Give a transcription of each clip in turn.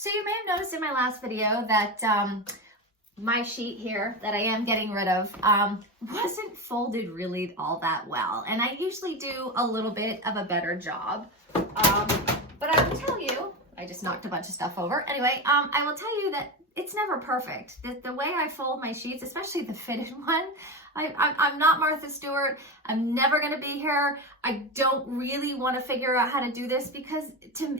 So you may have noticed in my last video that my sheet here that I am getting rid of wasn't folded really all that well. And I usually do a little bit of a better job. But I will tell you, I just knocked a bunch of stuff over. Anyway, I will tell you that it's never perfect. The way I fold my sheets, especially the fitted one, I'm not Martha Stewart. I'm never going to be her. I don't really want to figure out how to do this because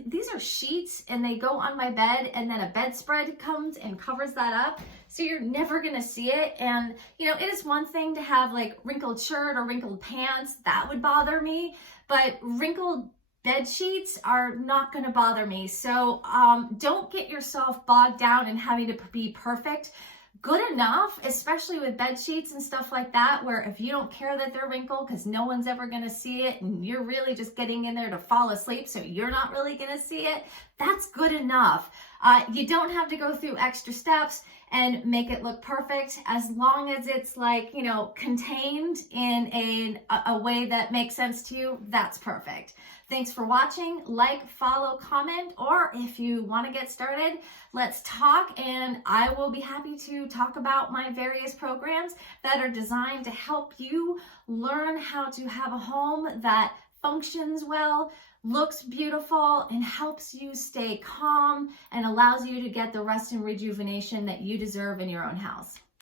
these are sheets and they go on my bed, and then a bedspread comes and covers that up. So you're never going to see it. And, you know, it is one thing to have like wrinkled shirt or wrinkled pants. That would bother me. But wrinkled bed sheets are not going to bother me. So don't get yourself bogged down in having to be perfect. Good enough, especially with bed sheets and stuff like that, where if you don't care that they're wrinkled because no one's ever going to see it and you're really just getting in there to fall asleep, so you're not really going to see it, that's good enough. You don't have to go through extra steps and make it look perfect, as long as it's like, you know, contained in a way that makes sense to you. That's perfect. Thanks for watching. Like, follow, comment, or if you want to get started, let's talk, and I will be happy to talk about my various programs that are designed to help you learn how to have a home that functions well, looks beautiful, and helps you stay calm and allows you to get the rest and rejuvenation that you deserve in your own house.